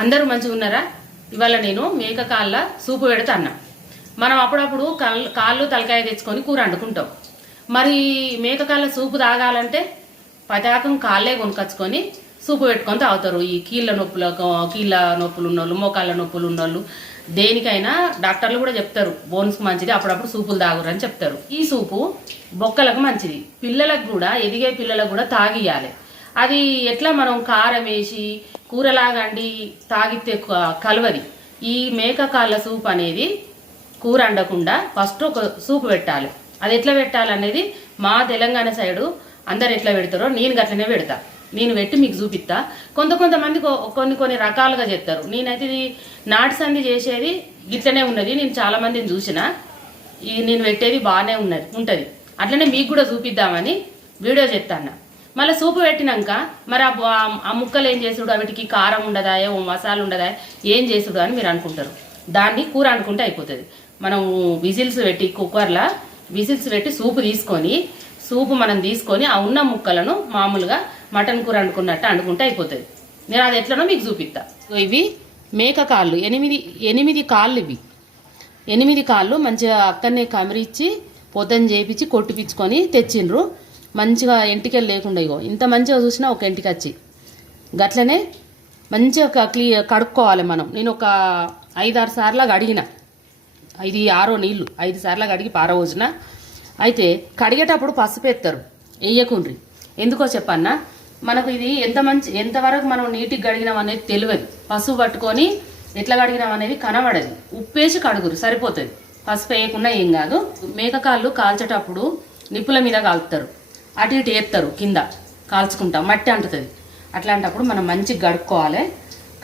అందరూ మంచిగా ఉన్నారా? ఇవాళ నేను మేక కాళ్ళ సూపు పెడతా అన్న. మనం అప్పుడప్పుడు కాళ్ళు కాళ్ళు తలకాయ తెచ్చుకొని కూర వండుకుంటాం. మరి మేక కాళ్ళ సూపు తాగాలంటే పతాకం కాళ్ళే కొనుకొచ్చుకొని సూపు పెట్టుకొని తాగుతారు. ఈ కీళ్ళ నొప్పుల కీళ్ళ నొప్పులు ఉన్నోళ్ళు మోకాళ్ళ నొప్పులు ఉన్నోళ్ళు దేనికైనా డాక్టర్లు కూడా చెప్తారు. బోన్స్కి మంచిది అప్పుడప్పుడు సూపులు తాగురు అని చెప్తారు. ఈ సూపు బొక్కలకు మంచిది. పిల్లలకు కూడా ఎదిగే పిల్లలకు కూడా తాగియాలి అది ఎట్లా మనం కారం వేసి కూరలాగా అండి తాగితే కలవది. ఈ మేక కాళ్ళ సూప్ అనేది కూర వండకుండా ఫస్ట్ ఒక సూప్ పెట్టాలి. అది ఎట్లా పెట్టాలనేది మా తెలంగాణ సైడు అందరు ఎట్లా పెడతారో నేను గట్లనే పెడతా. నేను పెట్టి మీకు చూపిస్తా. కొంత కొంతమంది కొన్ని కొన్ని రకాలుగా చేస్తారు. నేనైతే ఇది నాటి సంధి చేసేది గిట్లనే ఉన్నది. నేను చాలా మందిని చూసిన ఇది నేను పెట్టేది బాగానే ఉన్నది ఉంటుంది. అట్లనే మీకు కూడా చూపిద్దామని వీడియో చెప్తాను మళ్ళీ సూపు పెట్టినాక మరి ఆ ముక్కలు ఏం చేసుడు? వాటికి కారం ఉండదా? ఏ మసాలా ఉండదా? ఏం చేసుడు అని మీరు అనుకుంటారు. దాన్ని కూర అనుకుంటే అయిపోతుంది. మనం విజిల్స్ పెట్టి కుక్కర్లో విజిల్స్ పెట్టి సూపు తీసుకొని సూపు మనం తీసుకొని ఆ ఉన్న ముక్కలను మామూలుగా మటన్ కూర అనుకున్నట్టు అనుకుంటే అయిపోతుంది. నేను అది ఎట్లనో మీకు చూపిస్తా. ఇవి మేక కాళ్ళు. ఎనిమిది ఎనిమిది కాళ్ళు ఇవి. ఎనిమిది కాళ్ళు మంచిగా అక్కడనే కమిరిచ్చి పొద్దున చేపించి కొట్టిపించుకొని తెచ్చిండ్రు. మంచిగా ఎంటికలు లేకుండా ఇగో ఇంత మంచిగా చూసినా ఒక ఇంటికి వచ్చి. గట్లనే మంచిగా క్లీ కడుక్కోవాలి మనం. నేను ఒక ఐదారు సార్లు అడిగిన. ఇది ఆరో నీళ్ళు ఐదు సార్లు కడిగి పారవోసిన అయితే కడిగేటప్పుడు పసుపు ఎత్తారు వేయకుండ్రి ఎందుకో చెప్పన్నా మనకు ఇది ఎంత మంచి ఎంతవరకు మనం నీటికి కడిగినాం అనేది తెలియదు. పసుపు పట్టుకొని ఎట్లా కడిగినాం అనేది కనబడదు. ఉప్పేసి కడుగురు సరిపోతుంది. పసుపు వేయకుండా ఏం కాదు. మేకకాళ్ళు కాల్చేటప్పుడు నిప్పుల మీద కాలుతారు అటు ఇటు వేస్తారు కింద కాల్చుకుంటాం మట్టి అంటుతుంది. అట్లాంటప్పుడు మనం మంచిగా కడుక్కోవాలి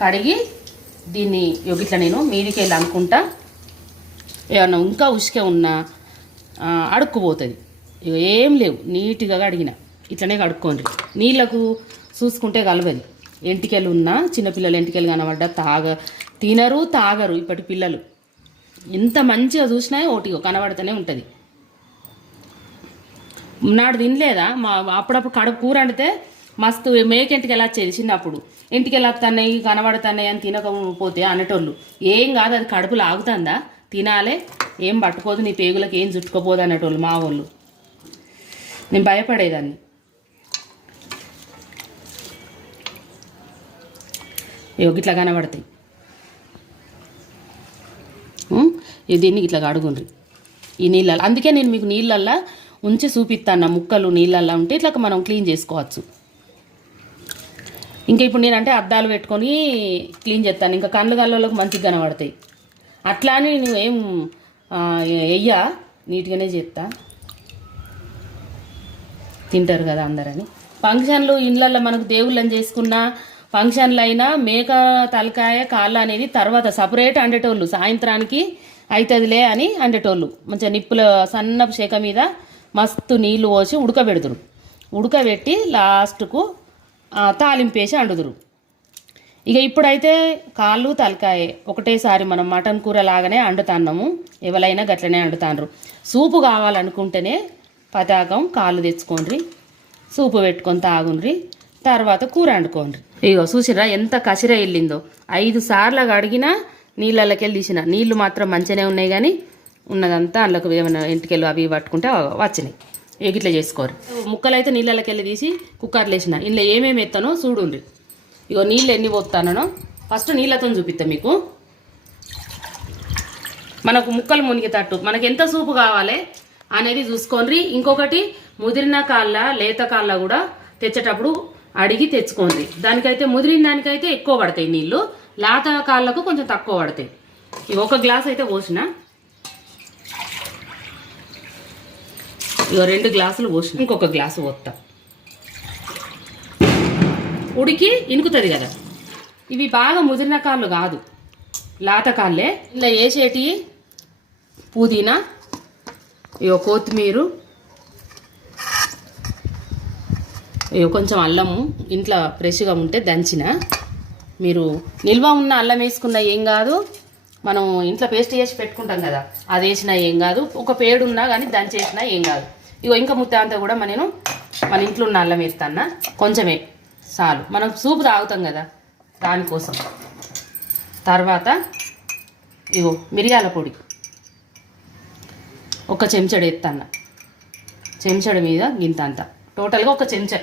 కడిగి దీన్ని ఇట్లా నేను మీదికి వెళ్ళి అనుకుంటా. ఏమన్నా ఇంకా ఉసికే ఉన్నా అడుక్కుపోతుంది ఏం లేవు నీట్గా కడిగిన. ఇట్లనే కడుక్కోండి. నీళ్ళకు చూసుకుంటే కలవది. ఎంటికెళ్ళు ఉన్నా చిన్నపిల్లలు ఎంటికెళ్ళు కనబడ్డా తాగ తినరు తాగరు ఇప్పటి పిల్లలు. ఎంత మంచిగా చూసినా ఒకటి కనబడుతూనే ఉంటుంది. నాడు తినలేదా? మా అప్పుడప్పుడు కడుపు కూర వండితే మస్తు మేకెంటికి ఎలా వచ్చేది చిన్నప్పుడు? ఇంటికి వెళ్ళొస్తున్నాయి కనబడుతున్నాయి అని తినకపోతే అనేటోళ్ళు. ఏం కాదు అది కడుపు లాగుతుందా? తినాలే. ఏం పట్టుకోదు నీ పేగులకు ఏం చుట్టుకోపోదు అనేటోళ్ళు మా వాళ్ళు. నేను భయపడేదాన్ని. ఇగో ఇట్లా కనబడతాయి. ఇది దీన్ని ఇట్లా కడుగుండ్రి. ఈ నీళ్ళల్లో. అందుకే నేను మీకు నీళ్ళల్లో ఉంచి చూపిస్తాను ముక్కలు నీళ్ళల్లో ఉంటే ఇట్లా మనం క్లీన్ చేసుకోవచ్చు. ఇంకా ఇప్పుడు నేనంటే అద్దాలు పెట్టుకొని క్లీన్ చేస్తాను. ఇంకా కళ్ళు కళ్ళలోకి మంచిగా కనబడతాయి. అట్లా అని నువ్వేం వెయ్యా నీట్గానే చేస్తా. తింటారు కదా అందరని. ఫంక్షన్లు ఇండ్లల్లో మనకు దేవుళ్ళని చేసుకున్న ఫంక్షన్లు అయినా మేక తలకాయ కాళ్ళ అనేది తర్వాత సపరేట్ అండేటోళ్ళు. సాయంత్రానికి అవుతుందిలే అని అండేటోళ్ళు. మంచిగా నిప్పుల సన్నపు శేఖ మీద మస్తు నీళ్ళు పోసి ఉడకబెడుతురు. ఉడకబెట్టి లాస్ట్కు తాలింపు తాలింపేసి అండుదురు. ఇక ఇప్పుడైతే కాళ్ళు తలకాయ ఒకటేసారి మనం మటన్ కూర లాగానే అండుతాన్నాము. ఎవరైనా గట్లనే వండుతాండ్రు సూపు కావాలనుకుంటేనే పతాకం కాళ్ళు తెచ్చుకోండి సూపు పెట్టుకొని తాగుండ్రి తర్వాత కూర వండుకోండి ఇగో చూసిరా ఎంత కసిర వెళ్ళిందో. ఐదు సార్లు అడిగినా నీళ్ళకి వెళ్ళి తీసిన. నీళ్ళు మాత్రం మంచిగానే ఉన్నాయి కానీ ఉన్నదంతా అందులోకి ఏమైనా ఇంటికెళ్ళి అవి పట్టుకుంటే వచ్చినాయి. ఎగిట్లా చేసుకోరు. ముక్కలు అయితే నీళ్ళకి వెళ్ళి తీసి కుక్కర్లు వేసిన. ఇందులో ఏమేమి ఎత్తానో చూడుండ్రి. ఇగో నీళ్ళు ఎన్ని పోతానో ఫస్ట్ నీళ్ళతో చూపిస్తా మీకు. మనకు ముక్కలు మునిగేటట్టు. మనకి ఎంత సూపు కావాలి అనేది చూసుకోండి ఇంకొకటి ముదిరిన కాళ్ళ లేత కాళ్ళ కూడా తెచ్చేటప్పుడు అడిగి తెచ్చుకోండి. దానికైతే ముదిరిన దానికైతే ఎక్కువ పడతాయి నీళ్ళు. లేత కాళ్ళకు కొంచెం తక్కువ పడతాయి. ఇక ఒక గ్లాస్ అయితే పోసిన. ఇక రెండు గ్లాసులు పోసిన. ఇంకొక గ్లాసు పోస్తా ఉడికి ఇనుకుతుంది కదా. ఇవి బాగా ముదిరిన కాళ్ళు కాదు. లాత కాళ్ళే. ఇలా వేసేటి పుదీనా ఇగో కొత్తిమీర ఇక కొంచెం అల్లము. ఇంట్లో ఫ్రెష్గా ఉంటే దంచిన. మీరు నిల్వ ఉన్న అల్లం వేసుకున్న ఏం కాదు. మనం ఇంట్లో పేస్ట్ చేసి పెట్టుకుంటాం కదా. అది వేసినా ఏం కాదు. ఒక పేడు ఉన్నా కానీ దంచేసినా ఏం కాదు. ఇగో ఇంకా ముద్ద అంతా కూడా నేను మన ఇంట్లో ఉన్న అల్లం వేస్తాను కొంచెమే చాలు. మనం సూప్ తాగుతాం కదా దానికోసం. తర్వాత ఇగో మిరియాల పొడి. ఒక చెంచాడు ఎత్తన్న చెంచాడు మీద గింత అంత. టోటల్గా ఒక చెంచా.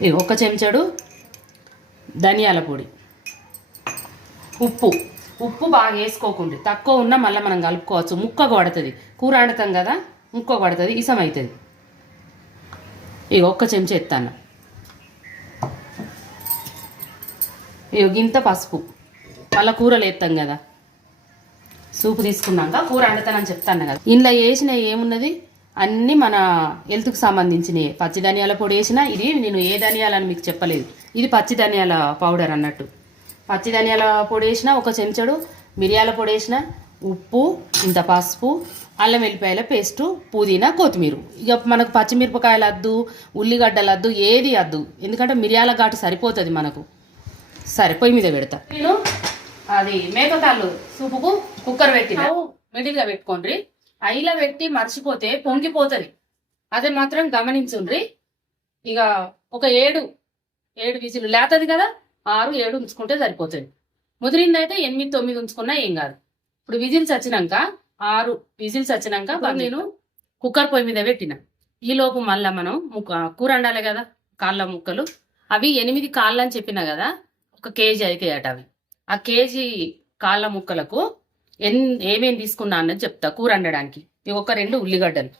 ఇగో ఒక చెంచాడు ధనియాల పొడి. ఉప్పు. ఉప్పు బాగా వేసుకోకుండా. తక్కువ ఉన్నా మళ్ళీ మనం కలుపుకోవచ్చు. ముక్కకు పడుతుంది. కూర వండుతాం కదా? ఇంకో పడుతుంది ఇసం అవుతుంది. ఇక ఒక్క చెంచా ఎత్తాను ఇక గింత పసుపు. మళ్ళీ కూరలు ఎత్తాం కదా. సూపు తీసుకున్నాక కూర వండుతానని చెప్తాను కదా. ఇంట్లో వేసిన ఏమున్నది? అన్నీ మన హెల్త్కి సంబంధించినవి పచ్చి ధనియాల పొడి వేసిన ఇది నేను ఏ ధనియాలని మీకు చెప్పలేదు. ఇది పచ్చి ధనియాల పౌడర్ అన్నట్టు. పచ్చి ధనియాల పొడి వేసిన ఒక చెంచాడు మిరియాల పొడి వేసిన ఉప్పు ఇంత పసుపు అల్లం వెల్లిపాయల పేస్టు పుదీనా కొత్తిమీర. ఇక మనకు పచ్చిమిరపకాయలు వద్దు ఉల్లిగడ్డలు వద్దు ఏది వద్దు. ఎందుకంటే మిరియాల ఘాటు సరిపోతుంది మనకు. సరే పొయ్యి మీద పెడతా. నేను అది మేకకాళ్ళు సూపుకు కుక్కర్ పెట్టిన. మిడిల్గా పెట్టుకోండి ఐలో పెట్టి మర్చిపోతే పొంగిపోతుంది. అదే మాత్రం గమనించుండ్రి. ఇక ఒక ఏడు ఏడు విజిల్ లేతది కదా ఆరు ఏడు ఉంచుకుంటే సరిపోతుంది. ముదిరిందైతే ఎనిమిది తొమ్మిది ఉంచుకున్నా ఏం కాదు. ఇప్పుడు విజిల్స్ వచ్చినాక ఆరు విజిల్స్ వచ్చినాక నేను కుక్కర్ పొయ్యి మీద పెట్టిన. ఈ లోపు మళ్ళా మనం ముక్క కూర వండాలి కదా కాళ్ళ ముక్కలు. అవి ఎనిమిది కాళ్ళు అని చెప్పిన కదా ఒక కేజీ అయితే అట అవి. ఆ కేజీ కాళ్ళ ముక్కలకు ఎన్ ఏమేమి తీసుకున్నా అన్నది చెప్తా కూర వండడానికి ఇవి ఒక రెండు ఉల్లిగడ్డలు.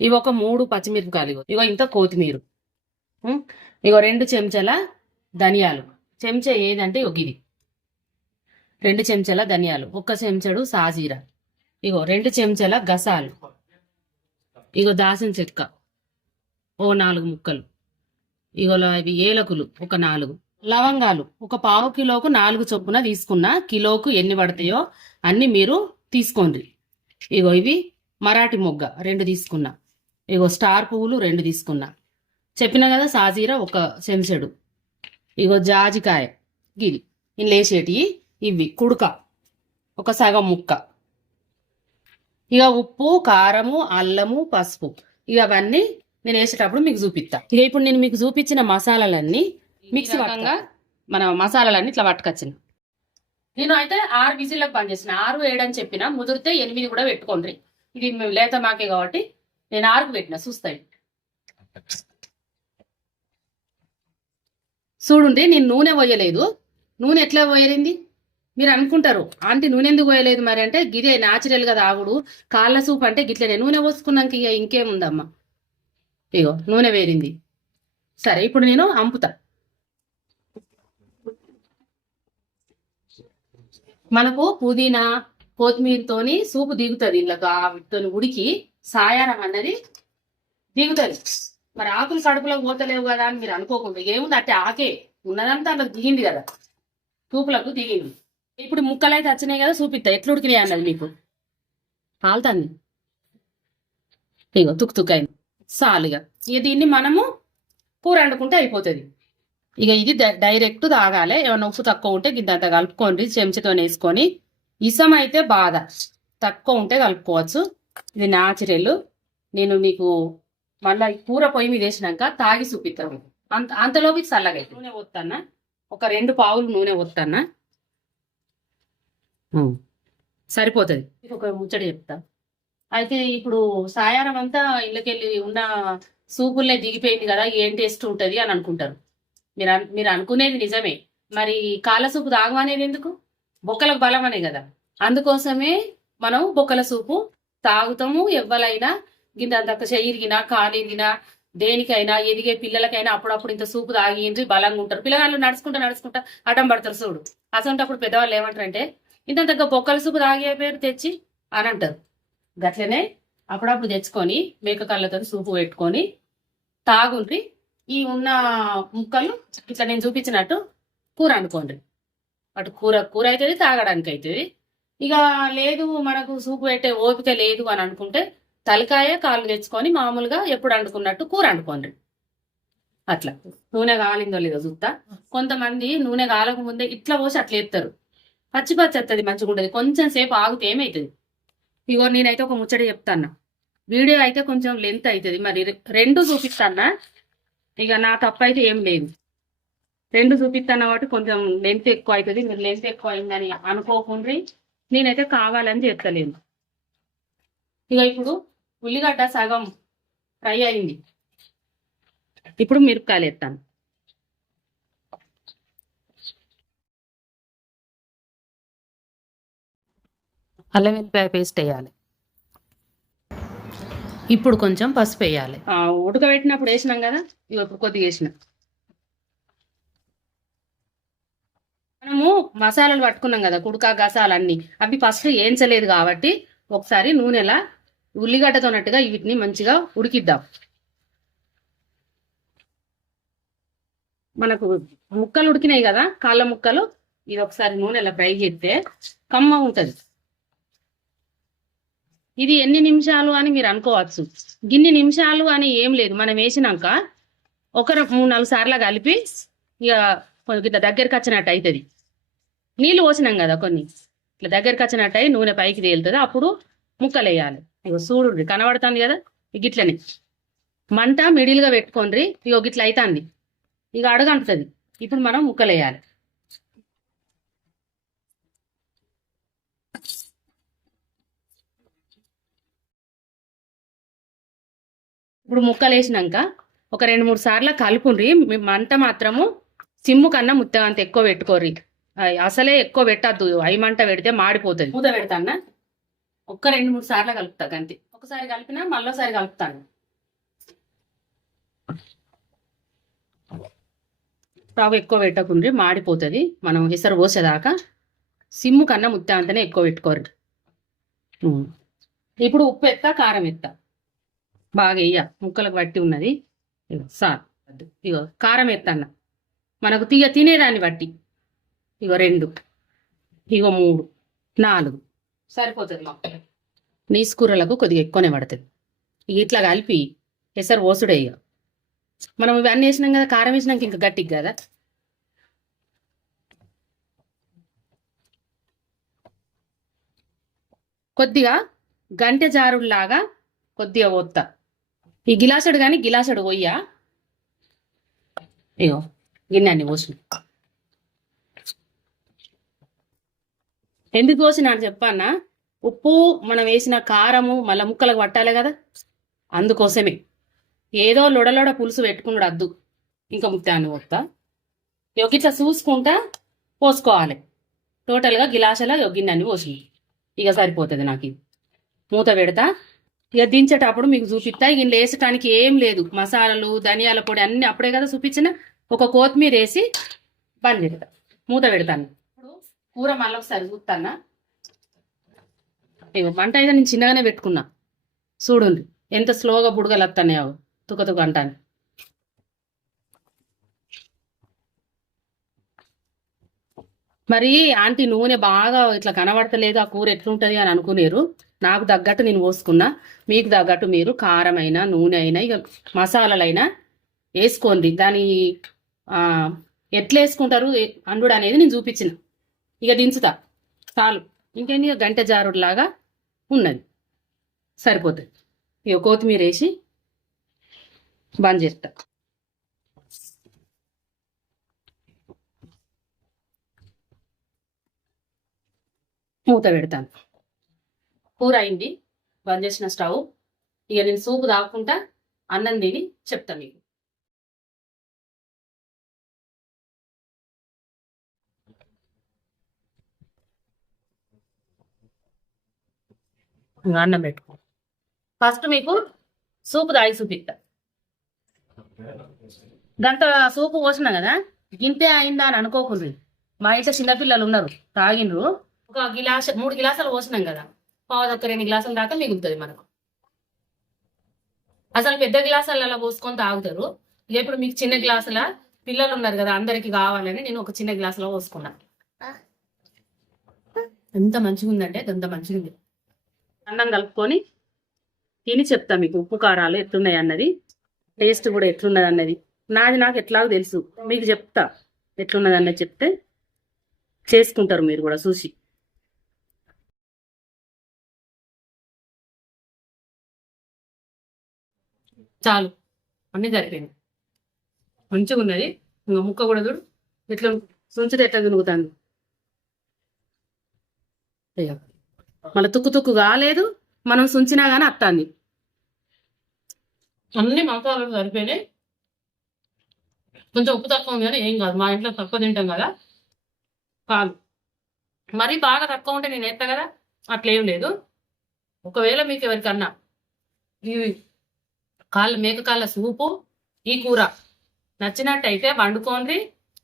ఇవి ఒక మూడు పచ్చిమిరపకాయలు. ఇగో. ఇగో ఇంత కొత్తిమీర? ఇగో రెండు చెంచాల ధనియాలు. చెంచా ఏదంటే ఒక ఇది రెండు చెంచాల ధనియాలు ఒక్క చెంచాడు సాజీర. ఇగో రెండు చెంచాల గసాలు. ఇగో దాసిన చెక్క ఓ నాలుగు ముక్కలు. ఇగో ఇవి ఏలకులు ఒక నాలుగు. లవంగాలు ఒక పావు కిలోకు నాలుగు చొప్పున తీసుకున్న కిలోకు ఎన్ని పడతాయో అన్ని మీరు తీసుకోండి. ఇగో ఇవి మరాఠీ మొగ్గ రెండు తీసుకున్నా. ఇగో స్టార్ పువ్వులు రెండు తీసుకున్నా. చెప్పిన కదా సాజీర ఒక చెంచడు. ఇగో జాజికాయ గిది ఇందులో ఇవి కుడుక ఒక సగం ముక్క. ఇక ఉప్పు కారము అల్లము పసుపు. ఇక అవన్నీ నేను వేసేటప్పుడు మీకు చూపిస్తా ఇక ఇప్పుడు నేను మీకు చూపించిన మసాలాలన్నీ మిక్స్ రకంగా మన మసాలాలన్నీ ఇట్లా పట్టుకొచ్చిన. నేను అయితే ఆరు విజిల్లకు పనిచేసిన. ఆరు ఏడని చెప్పిన ముదిరితే ఎనిమిది కూడా పెట్టుకోండి ఇది మేము లేత మాకే కాబట్టి నేను ఆరుకు పెట్టిన చూస్తాయి. చూడండి నేను నూనె పోయలేదు. నూనె ఎట్లా పోయరింది మీరు అనుకుంటారు ఆంటీ నూనె ఎందుకు పోయలేదు మరి? అంటే గిదే న్యాచురల్గా తాగుడు కాళ్ళ సూప్ అంటే గిట్లనే నూనె పోసుకున్నాక ఇక ఇంకేముందమ్మా? ఇగో నూనె వేరింది. సరే ఇప్పుడు నేను అంపుతా. మనకు పుదీనా కొత్తిమీరతోని సూపు దిగుతుంది ఇళ్ళకి వీటితో ఉడికి సాయారం అన్నది దిగుతుంది. మరి ఆకులు కడుపులోకి పోతలేవు కదా అని మీరు అనుకోకుండా. ఏముంది? అంటే ఆకే ఉన్నదంతా అందులో దిగింది కదా. సూపులకు దిగింది. ఇప్పుడు ముక్కలు అయితే వచ్చినాయి కదా చూపిస్తా ఎట్లా ఉడికినాయి అన్నది మీకు? కాలుతుంది ఇగో తుక్కుతుక్కైంది అయింది సాలుగా. ఇక దీన్ని మనము కూర వండుకుంటే అయిపోతుంది. ఇక ఇది డైరెక్ట్ తాగాలి. ఏమైనా ఉప్పు తక్కువ ఉంటే గిద్దంత కలుపుకోండి చెంచతో వేసుకొని. ఇసం అయితే బాధ. తక్కువ ఉంటే కలుపుకోవచ్చు. ఇది న్యాచురల్ నేను మీకు మళ్ళీ కూర పొయ్యి మీద వేసినాక తాగి చూపిస్తాను అంత అంతలోకి చల్లగా నూనె వస్తానా ఒక రెండు పావులు నూనె వస్తానా సరిపోతుంది. ఒక ముచ్చట చెప్తా. అయితే ఇప్పుడు సాయారం అంతా ఇళ్ళకెళ్ళి ఉన్న సూపుల్లే దిగిపోయింది కదా ఏం టేస్ట్ ఉంటది అని అనుకుంటారు. మీరు మీరు అనుకునేది నిజమే. మరి కాళ్ళ సూపు తాగమనేది ఎందుకు? బొక్కలకు బలం అనే కదా. అందుకోసమే మనం బొక్కల సూపు తాగుతాము. ఎవ్వలైనా గింత అంత చెయ్యిరిగినా కాలిరిగినా దేనికైనా ఎదిగే పిల్లలకైనా అప్పుడప్పుడు ఇంత సూపు తాగి బలంగా ఉంటారు. పిల్లగాళ్ళు నడుచుకుంటా నడుచుకుంటా అడ్డం పడతారు చూడు. అసలు పెద్దవాళ్ళు ఏమంటారంటే ఇంత తగ్గ బొక్కల సూపు తాగే పేరు తెచ్చి అని అంటారు. గట్లనే అప్పుడప్పుడు తెచ్చుకొని మేక కళ్ళతో సూపు పెట్టుకొని తాగుండ్రి. ఈ ఉన్న ముక్కలు ఇట్లా నేను చూపించినట్టు కూర అనుకోండి అటు కూర కూర అవుతుంది తాగడానికి అవుతుంది ఇక లేదు మనకు సూపు పెట్టే ఓపిక లేదు అని అనుకుంటే తలకాయ కాళ్ళు తెచ్చుకొని మామూలుగా ఎప్పుడు వండుకున్నట్టు కూర వండుకోండి అట్లా. నూనె కాలిందో లేదో చూస్తా కొంతమంది నూనె కాలక ముందే ఇట్లా పోసి అట్లా ఎత్తారు. పచ్చి పచ్చి వస్తుంది మంచిగా ఉంటుంది కొంచెం సేపు ఆగితే ఏమవుతుంది ఇగో నేనైతే ఒక ముచ్చట చెప్తాను వీడియో అయితే కొంచెం లెంత్ అవుతుంది మరి రెండు చూపిస్తానా ఇక నా తప్పు అయితే ఏం లేదు. రెండు చూపిస్తాను కాబట్టి కొంచెం లెంత్ ఎక్కువ అవుతుంది మీరు లెంత్ ఎక్కువ అయిందని అనుకోకుండా నేనైతే కావాలని చెప్తలేను ఇక ఇప్పుడు ఉల్లిగడ్డ సగం ఫ్రై అయింది. ఇప్పుడు మిరపకాయలు ఎత్తాను. అల్లం వెల్లిపాయ పేస్ట్ వేయాలి. ఇప్పుడు కొంచెం పసుపు వేయాలి. ఉడకబెట్టినప్పుడు వేసినాం కదా? ఇప్పుడు కొద్దిగా వేసిన. మనము మసాలాలు పట్టుకున్నాం కదా కుడక గసాలు అన్ని. అవి ఫస్ట్ వేయించలేదు కాబట్టి ఒకసారి నూనెలా ఉల్లిగడ్డతోనట్టుగా వీటిని మంచిగా ఉడికిద్దాం. మనకు ముక్కలు ఉడికినాయి కదా కాళ్ళ ముక్కలు ఇది ఒకసారి నూనెలా ఫ్రై చేస్తే కమ్మ ఉంటుంది ఇది ఎన్ని నిమిషాలు అని మీరు అనుకోవచ్చు. గిన్ని నిమిషాలు అని ఏం లేదు. మనం వేసినాక ఒక మూడు నాలుగు సార్లు కలిపి ఇక ఇట్లా దగ్గరికి వచ్చినట్టు అవుతుంది నీళ్ళు పోసినాం కదా కొన్ని. ఇట్లా దగ్గరికి వచ్చినట్టు అయి నూనె పైకి తేలుతుంది. అప్పుడు ముక్కలు వేయాలి. ఇగో చూడండి కనబడుతుంది కదా? ఇక ఇట్లనే మంట మిడిల్గా పెట్టుకోండి ఇగో గిట్ల అవుతుంది ఇక అడగంటుంది ఇప్పుడు మనం ముక్కలు వేయాలి. ఇప్పుడు ముక్కలు వేసినాక ఒక రెండు మూడు సార్లు కలుపుండ్రి. మీ మంట మాత్రము సిమ్ము కన్నా ముత్త అంత ఎక్కువ పెట్టుకోర్రి. అసలే ఎక్కువ పెట్టద్దు. అయి మంట పెడితే మాడిపోతుంది. మూత పెడతానా? ఒక్క రెండు మూడు సార్లు కలుపుతా అంతే ఒకసారి కలిపినా మళ్ళోసారి కలుపుతాను. స్టవ్ ఎక్కువ పెట్టకుండ్రి మాడిపోతుంది. మనం ఎసరు పోసేదాకా సిమ్ము కన్నా ముత్త అంతనే ఎక్కువ పెట్టుకోరు. ఇప్పుడు ఉప్పు ఎత్తా కారం ఎత్తా. బాగా వేయ ముక్కలకు పట్టి ఉన్నది. ఇగో సార్ ఇగో కారం ఎత్తన్న. మనకు తీగ తినేదాన్ని బట్టి. ఇగో రెండు. ఇగో మూడు. నాలుగు. సరిపోతుంది మాకు. నీసు కూరలకు కొద్దిగా ఎక్కువనే పడుతుంది. ఇట్లా కలిపి ఎసరు ఓసుడే ఇక మనం ఇవన్నీ వేసినాం కదా కారం వేసినాక ఇంకా గట్టికి కదా? కొద్దిగా గంటె జారుడులాగా కొద్దిగా పోత్తా ఈ గిలాసుడు కానీ గిలాసుడు పోయ్యా? ఇగో గిన్నె పోసు ఎందుకు పోసిన అని చెప్పన్నా ఉప్పు మనం వేసిన కారము మళ్ళీ ముక్కలకు పట్టాలి కదా? అందుకోసమే. ఏదో లొడలొడ పులుసు పెట్టుకున్నాడు అద్దు. ఇంకా ముక్తాన్ని వస్తా ఇక ఇట్లా చూసుకుంటా పోసుకోవాలి. టోటల్గా గిలాసలా గిన్నె అన్ని పోసింది ఇక సరిపోతుంది నాకు ఇది మూత పెడతా. ఇక దించేటప్పుడు మీకు చూపిస్తా. ఇక వేసటానికి ఏం లేదు. మసాలాలు ధనియాల పొడి అన్ని అప్పుడే కదా చూపించిన. ఒక కొత్తిమీర వేసి బంద్ చేస్తా. మూత పెడతాను ఇప్పుడు కూర మళ్ళీ ఒకసారి చూస్తానా? ఇగో మంట అయితే నేను చిన్నగానే పెట్టుకున్నా. చూడండి ఎంత స్లోగా బుడగలు వస్తున్నాయో తుక అంటాను మరి ఆంటీ నూనె బాగా ఇట్లా కనబడతలేదు ఆ కూర ఎట్లుంటుంది అని అనుకునేరు. నాకు తగ్గట్టు నేను పోసుకున్నా మీకు తగ్గట్టు మీరు కారం అయినా నూనె అయినా ఇక మసాలాలైనా వేసుకోండి. దాని ఎట్లా వేసుకుంటారు? అండుడు అనేది నేను చూపించిన. ఇక దించుతా. చాలు. ఇంకేంటి? ఇక గంట జారుడులాగా ఉన్నది. సరిపోతుంది ఇక కొత్తిమీర వేసి బంద్ చేస్తా. మూత పెడతాను. కూర అయింది. బంద్ చేసిన స్టవ్. ఇక నేను సూపు తాగకుండా అన్నం తిని చెప్తా మీకు. అన్నం పెట్టుకో. ఫస్ట్ మీకు సూపు తాగి చూపిస్తా. గంట సూపు పోసిన కదా? గింతే అయిందా అని అనుకోకుండా మా ఇంట్లో చిన్నపిల్లలు ఉన్నారు. తాగిండ్రు. ఒక గిలాస మూడు గిలాసాలు పోసినాం కదా? పావు ఒక రెండు గ్లాసుల దాకా మిగులుతుంది మనకు. అసలు పెద్ద గ్లాసులలో పోసుకొని తాగుతారు. ఇప్పుడు మీకు చిన్న గ్లాసుల పిల్లలు ఉన్నారు కదా అందరికి కావాలని నేను ఒక చిన్న గ్లాసులో పోసుకున్నా. ఎంత మంచిగా ఉందంటే ఎంత మంచిగా ఉంది. అన్నం కలుపుకొని తిని చెప్తా మీకు ఉప్పు కారాలు ఎట్లున్నాయి అన్నది. టేస్ట్ కూడా ఎట్లున్నది అన్నది. నాది నాకు ఎట్లాగో తెలుసు. మీకు చెప్తా ఎట్లున్నది అన్నది చెప్తే చేసుకుంటారు మీరు కూడా చూసి. చాలు. అన్నీ సరిపోయింది మంచిగా ఉన్నది ఇంకా ముక్క కూడా చూడు ఎట్లా సుంచితే ఎట్లా తిరుగుతాను మళ్ళీ తుక్కు తుక్కు కాలేదు మనం సుంచినా కానీ అత్తాంది. అన్ని మసాలాలు సరిపోయినాయి. కొంచెం ఉప్పు తక్కువ ఉంది కానీ ఏం కాదు. మా ఇంట్లో తక్కువ తింటాం కదా. కాదు. మరీ బాగా తక్కువ ఉంటే నేను ఎత్తా కదా. అట్లేం లేదు. ఒకవేళ మీకు ఎవరికన్నా ఈ కాళ్ళ మేక కాళ్ళ సూపు ఈ కూర నచ్చినట్టయితే వండుకోండి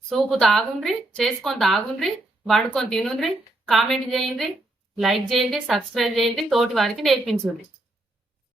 సూపు తాగుండ్రి చేసుకొని తాగుండ్రి వండుకొని తినుండ్రి కామెంట్ చేయండి లైక్ చేయండి సబ్స్క్రైబ్ చేయండి తోటి వారికి నేర్పించండి